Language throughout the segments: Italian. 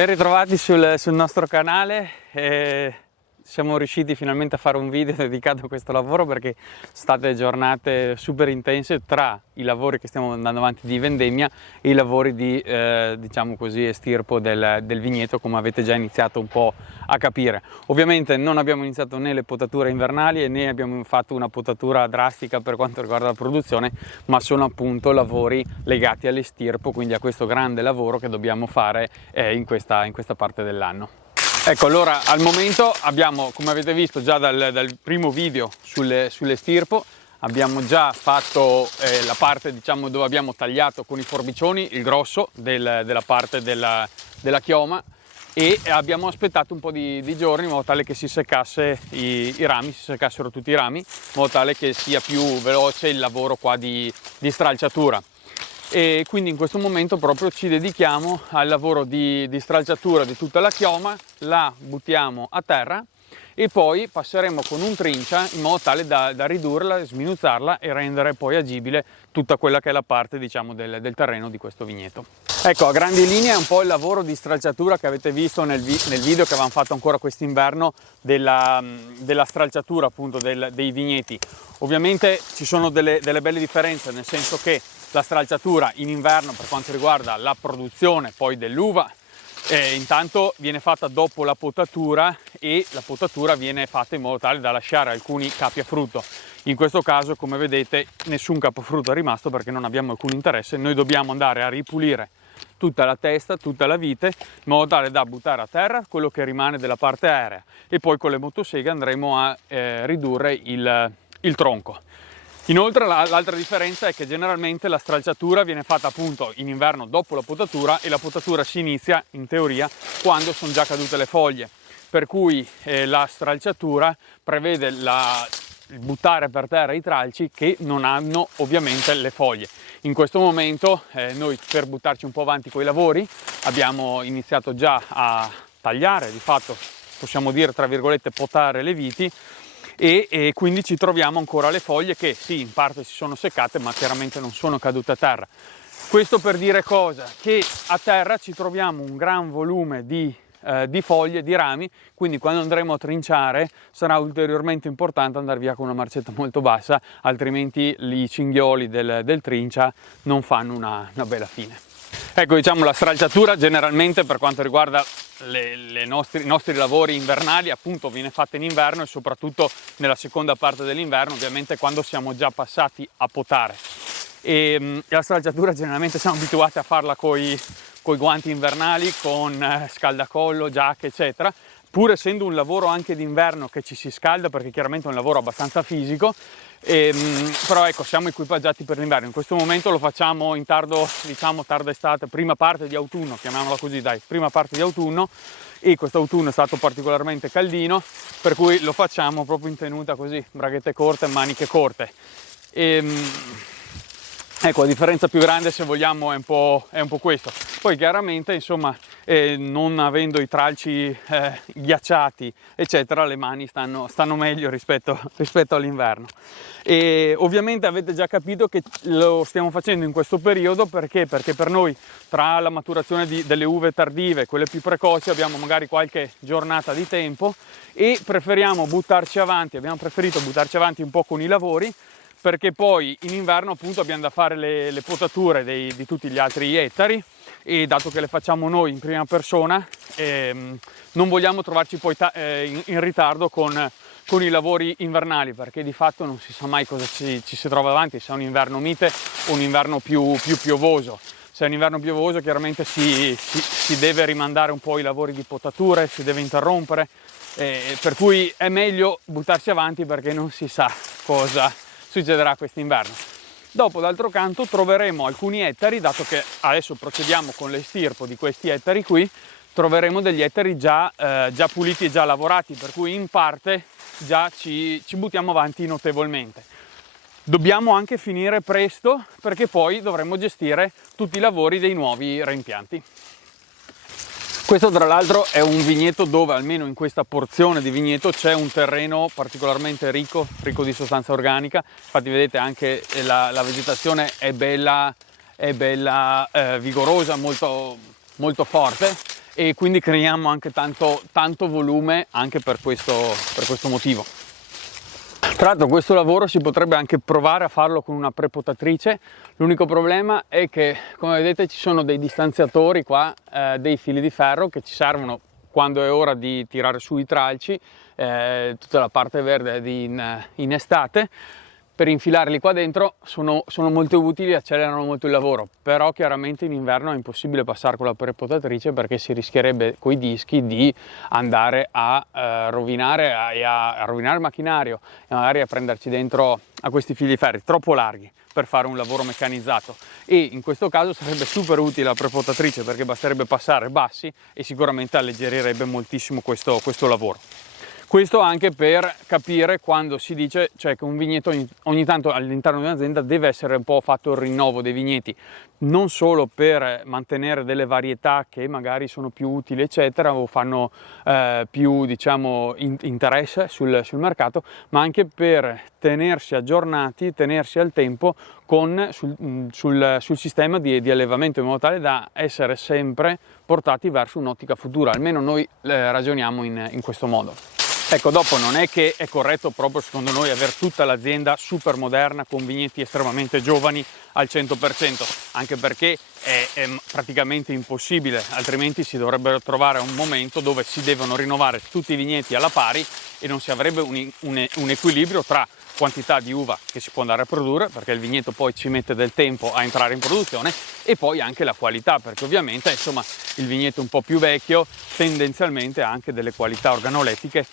Ben ritrovati sul nostro canale. Siamo riusciti finalmente a fare un video dedicato a questo lavoro perché sono state giornate super intense tra i lavori che stiamo andando avanti di vendemmia e i lavori di diciamo così estirpo del vigneto, come avete già iniziato un po' a capire. Ovviamente non abbiamo iniziato né le potature invernali né abbiamo fatto una potatura drastica per quanto riguarda la produzione, ma sono appunto lavori legati all'estirpo, quindi a questo grande lavoro che dobbiamo fare in questa parte dell'anno. Ecco, allora al momento abbiamo, come avete visto già dal primo video sull'estirpo, abbiamo già fatto la parte, diciamo, dove abbiamo tagliato con i forbicioni il grosso della parte della chioma, e abbiamo aspettato un po' di giorni in modo tale che si seccasse i rami, si seccassero tutti i rami, in modo tale che sia più veloce il lavoro qua di stralciatura. E quindi in questo momento proprio ci dedichiamo al lavoro di stralciatura di tutta la chioma, la buttiamo a terra e poi passeremo con un trincia in modo tale da ridurla, sminuzzarla e rendere poi agibile tutta quella che è la parte, diciamo, del terreno di questo vigneto. Ecco, a grandi linee è un po' il lavoro di stralciatura che avete visto nel video che avevamo fatto ancora quest'inverno della stralciatura appunto dei vigneti. Ovviamente ci sono delle belle differenze, nel senso che la stralciatura in inverno, per quanto riguarda la produzione poi dell'uva, intanto viene fatta dopo la potatura, e la potatura viene fatta in modo tale da lasciare alcuni capi a frutto. In questo caso, come vedete, nessun capofrutto è rimasto perché non abbiamo alcun interesse. Noi dobbiamo andare a ripulire tutta la testa, tutta la vite, in modo tale da buttare a terra quello che rimane della parte aerea, e poi con le motoseghe andremo a ridurre il tronco. Inoltre l'altra differenza è che generalmente la stralciatura viene fatta appunto in inverno dopo la potatura, e la potatura si inizia in teoria quando sono già cadute le foglie, per cui la stralciatura prevede il buttare per terra i tralci che non hanno ovviamente le foglie. In questo momento noi, per buttarci un po' avanti con i lavori, abbiamo iniziato già a tagliare, di fatto possiamo dire tra virgolette potare le viti, e quindi ci troviamo ancora le foglie che sì, in parte si sono seccate, ma chiaramente non sono cadute a terra. Questo per dire cosa? Che a terra ci troviamo un gran volume di foglie, di rami, quindi quando andremo a trinciare sarà ulteriormente importante andare via con una marcetta molto bassa, altrimenti i cinghioli del trincia non fanno una bella fine. Ecco, diciamo, la stralciatura generalmente per quanto riguarda i nostri lavori invernali appunto viene fatta in inverno, e soprattutto nella seconda parte dell'inverno, ovviamente quando siamo già passati a potare. E la stralciatura generalmente siamo abituati a farla coi guanti invernali, con scaldacollo, giacche eccetera, pur essendo un lavoro anche d'inverno che ci si scalda, perché chiaramente è un lavoro abbastanza fisico. Però ecco, siamo equipaggiati per l'inverno. In questo momento lo facciamo in tarda estate, prima parte di autunno, chiamiamola così, dai, prima parte di autunno, e quest'autunno è stato particolarmente caldino, per cui lo facciamo proprio in tenuta così, braghette corte, maniche corte. Ecco, la differenza più grande, se vogliamo, è un po' questo. Poi chiaramente, insomma, non avendo i tralci ghiacciati eccetera, le mani stanno meglio rispetto all'inverno. E ovviamente avete già capito che lo stiamo facendo in questo periodo perché per noi, tra la maturazione delle uve tardive e quelle più precoci, abbiamo magari qualche giornata di tempo e abbiamo preferito buttarci avanti un po' con i lavori, perché poi in inverno appunto abbiamo da fare le potature di tutti gli altri ettari, e dato che le facciamo noi in prima persona non vogliamo trovarci poi in ritardo con i lavori invernali, perché di fatto non si sa mai cosa ci si trova davanti, se è un inverno mite o un inverno più piovoso. Se è un inverno piovoso chiaramente si deve rimandare un po' i lavori di potature, si deve interrompere, per cui è meglio buttarsi avanti perché non si sa cosa succederà quest'inverno. Dopo, d'altro canto, troveremo alcuni ettari, dato che adesso procediamo con l'estirpo di questi ettari qui, troveremo degli ettari già puliti e già lavorati, per cui in parte già ci buttiamo avanti notevolmente. Dobbiamo anche finire presto perché poi dovremo gestire tutti i lavori dei nuovi reimpianti. Questo tra l'altro è un vigneto dove, almeno in questa porzione di vigneto, c'è un terreno particolarmente ricco di sostanza organica. Infatti vedete anche la vegetazione è bella vigorosa, molto forte, e quindi creiamo anche tanto volume anche per questo motivo. Tra l'altro questo lavoro si potrebbe anche provare a farlo con una prepotatrice, l'unico problema è che, come vedete, ci sono dei distanziatori qua, dei fili di ferro che ci servono quando è ora di tirare su i tralci, tutta la parte verde in estate. Per infilarli qua dentro sono molto utili, accelerano molto il lavoro, però chiaramente in inverno è impossibile passare con la prepotatrice perché si rischierebbe coi dischi di andare a rovinare il macchinario e magari a prenderci dentro a questi fili di ferri troppo larghi per fare un lavoro meccanizzato, e in questo caso sarebbe super utile la prepotatrice perché basterebbe passare bassi e sicuramente alleggerirebbe moltissimo questo lavoro. Questo anche per capire quando si dice, cioè, che un vigneto ogni tanto all'interno di un'azienda deve essere un po' fatto il rinnovo dei vigneti, non solo per mantenere delle varietà che magari sono più utili eccetera o fanno più, diciamo, interesse sul mercato, ma anche per tenersi aggiornati, tenersi al tempo sul sistema di allevamento, in modo tale da essere sempre portati verso un'ottica futura. Almeno noi ragioniamo in questo modo. Ecco, dopo non è che è corretto proprio secondo noi avere tutta l'azienda super moderna con vigneti estremamente giovani al 100%, anche perché è praticamente impossibile, altrimenti si dovrebbero trovare un momento dove si devono rinnovare tutti i vigneti alla pari e non si avrebbe un equilibrio tra quantità di uva che si può andare a produrre, perché il vigneto poi ci mette del tempo a entrare in produzione, e poi anche la qualità, perché ovviamente insomma il vigneto un po' più vecchio tendenzialmente ha anche delle qualità organolettiche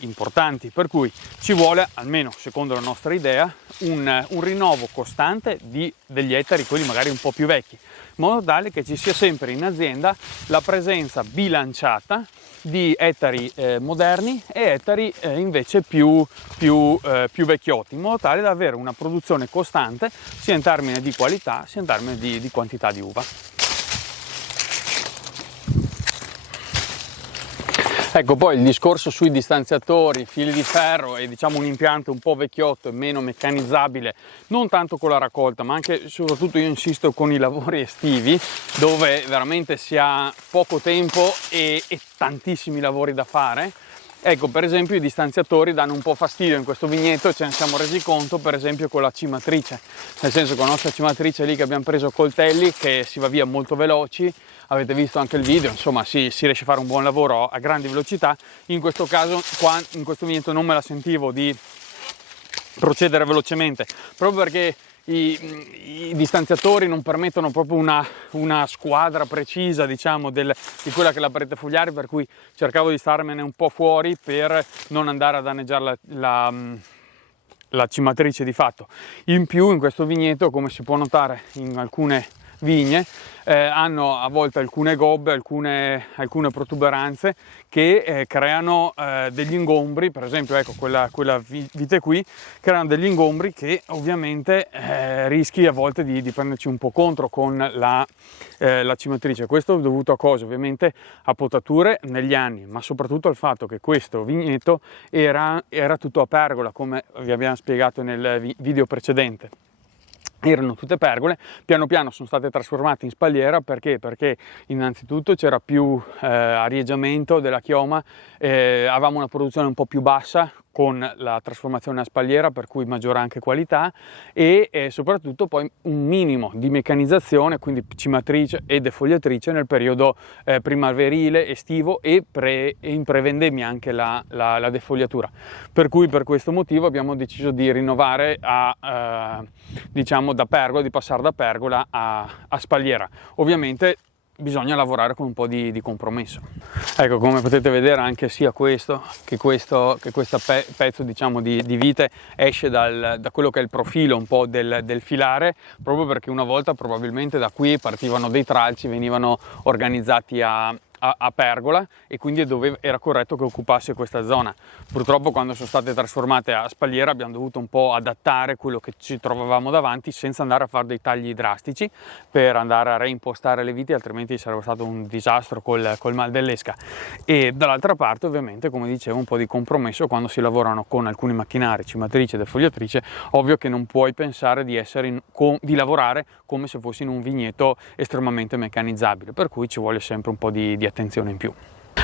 importanti, per cui ci vuole, almeno secondo la nostra idea, un rinnovo costante degli ettari, quelli magari un po' più vecchi, in modo tale che ci sia sempre in azienda la presenza bilanciata di ettari moderni e ettari invece più vecchiotti, in modo tale da avere una produzione costante sia in termini di qualità sia in termini di quantità di uva. Ecco, poi il discorso sui distanziatori, fili di ferro e diciamo un impianto un po' vecchiotto e meno meccanizzabile, non tanto con la raccolta, ma anche soprattutto io insisto con i lavori estivi, dove veramente si ha poco tempo e tantissimi lavori da fare. Ecco, per esempio i distanziatori danno un po' fastidio in questo vigneto, e ce ne siamo resi conto per esempio con la cimatrice, nel senso con la nostra cimatrice lì che abbiamo preso coltelli che si va via molto veloci, avete visto anche il video, insomma si riesce a fare un buon lavoro a grandi velocità. In questo caso qua, in questo vigneto non me la sentivo di procedere velocemente, proprio perché i distanziatori non permettono proprio una squadra precisa, diciamo, di quella che è la parete fogliare, per cui cercavo di starmene un po' fuori per non andare a danneggiare la cimatrice di fatto. In più in questo vigneto, come si può notare in alcune vigne, hanno a volte alcune gobbe, alcune protuberanze che creano degli ingombri. Per esempio, ecco, quella vite qui creano degli ingombri che ovviamente rischi a volte di prenderci un po' contro con la cimatrice. Questo è dovuto a cosa? Ovviamente a potature negli anni, ma soprattutto al fatto che questo vigneto era tutto a pergola, come vi abbiamo spiegato nel video precedente. Erano tutte pergole, piano piano sono state trasformate in spalliera. Perché? Perché innanzitutto c'era più arieggiamento della chioma, avevamo una produzione un po' più bassa con la trasformazione a spalliera, per cui maggiore anche qualità, e soprattutto poi un minimo di meccanizzazione, quindi cimatrice e defogliatrice nel periodo primaverile, estivo e in pre-vendemmia anche la defogliatura. Per cui per questo motivo abbiamo deciso di rinnovare diciamo da pergola, di passare da pergola a spalliera. Ovviamente bisogna lavorare con un po' di compromesso. Ecco, come potete vedere anche sia questo pezzo, diciamo, di vite esce da quello che è il profilo un po' del filare, proprio perché una volta probabilmente da qui partivano dei tralci, venivano organizzati a pergola, e quindi era corretto che occupasse questa zona. Purtroppo quando sono state trasformate a spalliera abbiamo dovuto un po' adattare quello che ci trovavamo davanti, senza andare a fare dei tagli drastici per andare a reimpostare le viti, altrimenti sarebbe stato un disastro col mal dell'esca. E dall'altra parte ovviamente, come dicevo, un po' di compromesso quando si lavorano con alcuni macchinari, cimatrice e defogliatrice. Ovvio che non puoi pensare di lavorare come se fossi in un vigneto estremamente meccanizzabile, per cui ci vuole sempre un po' di attenzione. attenzione in più.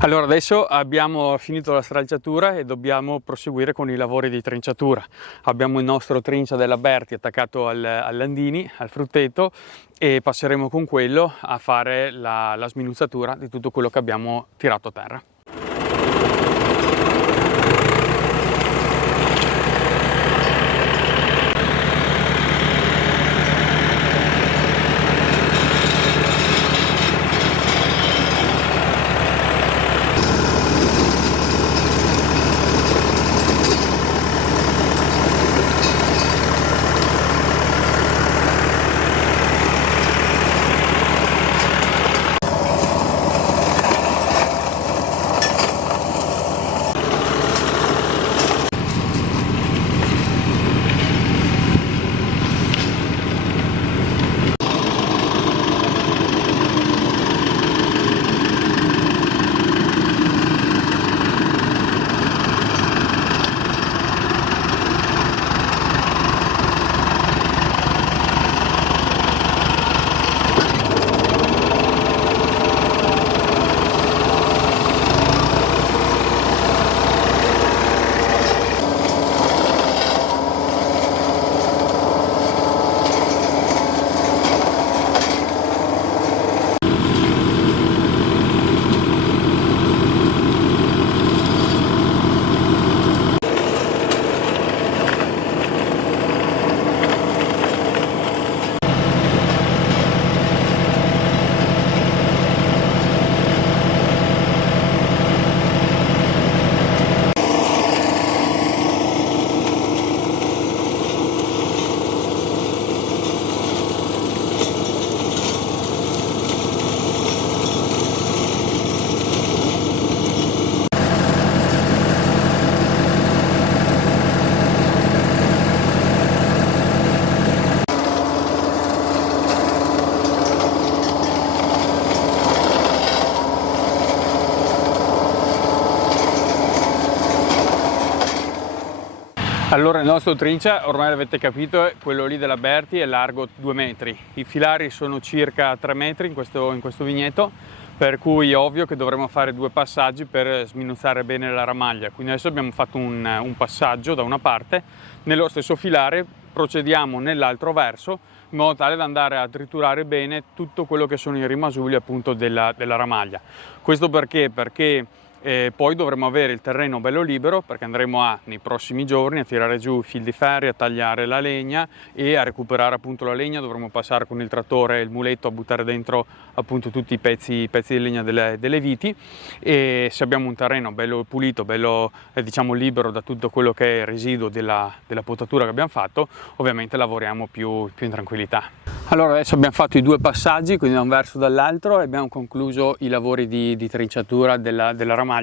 Allora, adesso abbiamo finito la stralciatura e dobbiamo proseguire con i lavori di trinciatura. Abbiamo il nostro trincia della Berti attaccato all'andini, al frutteto, e passeremo con quello a fare la sminuzzatura di tutto quello che abbiamo tirato a terra. Allora, il nostro trincia, ormai l'avete capito, quello lì della Berti è largo 2 metri. I filari sono circa 3 metri in questo vigneto, per cui è ovvio che dovremo fare 2 passaggi per sminuzzare bene la ramaglia. Quindi adesso abbiamo fatto un passaggio da una parte, nello stesso filare procediamo nell'altro verso, in modo tale da andare a triturare bene tutto quello che sono i rimasugli appunto della ramaglia. Questo perché? Perché poi dovremo avere il terreno bello libero, perché andremo nei prossimi giorni a tirare giù i fil di ferri, a tagliare la legna e a recuperare appunto la legna. Dovremo passare con il trattore e il muletto a buttare dentro appunto tutti i pezzi di legna delle viti, e se abbiamo un terreno bello pulito, bello diciamo libero da tutto quello che è il residuo della potatura che abbiamo fatto, ovviamente lavoriamo più in tranquillità. Allora, adesso abbiamo fatto i 2 passaggi, quindi da un verso e dall'altro, e abbiamo concluso i lavori di trinciatura della ramaglia.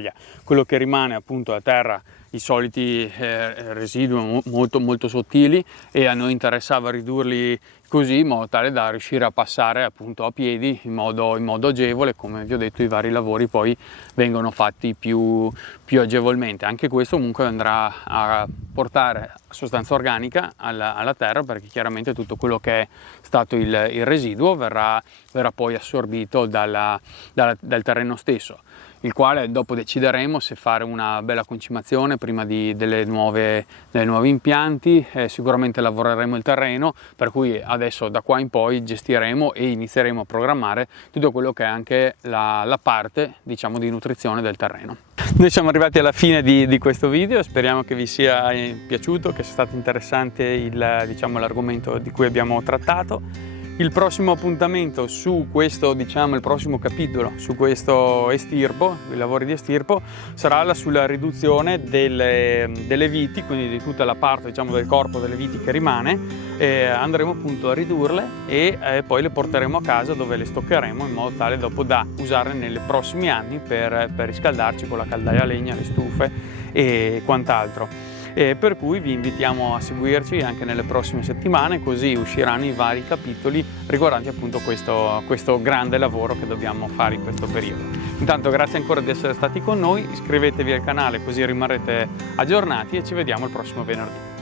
Quello che rimane appunto a terra, i soliti residui molto sottili, e a noi interessava ridurli così in modo tale da riuscire a passare appunto a piedi in modo agevole. Come vi ho detto, i vari lavori poi vengono fatti più agevolmente. Anche questo comunque andrà a portare sostanza organica alla terra, perché chiaramente tutto quello che è stato il residuo verrà poi assorbito dal terreno stesso, il quale dopo decideremo se fare una bella concimazione prima delle nuovi impianti. Sicuramente lavoreremo il terreno, per cui adesso da qua in poi gestiremo e inizieremo a programmare tutto quello che è anche la parte diciamo di nutrizione del terreno. Noi siamo arrivati alla fine di questo video, speriamo che vi sia piaciuto, che sia stato interessante l'argomento di cui abbiamo trattato. Il prossimo appuntamento su questo, il prossimo capitolo su questo estirpo, i lavori di estirpo, sarà sulla riduzione delle viti, quindi di tutta la parte del corpo delle viti che rimane. Andremo appunto a ridurle e poi le porteremo a casa, dove le stoccheremo in modo tale dopo da usare nei prossimi anni per riscaldarci con la caldaia a legna, le stufe e quant'altro. Per cui vi invitiamo a seguirci anche nelle prossime settimane, così usciranno i vari capitoli riguardanti appunto questo grande lavoro che dobbiamo fare in questo periodo. Intanto grazie ancora di essere stati con noi, iscrivetevi al canale così rimarrete aggiornati e ci vediamo il prossimo venerdì.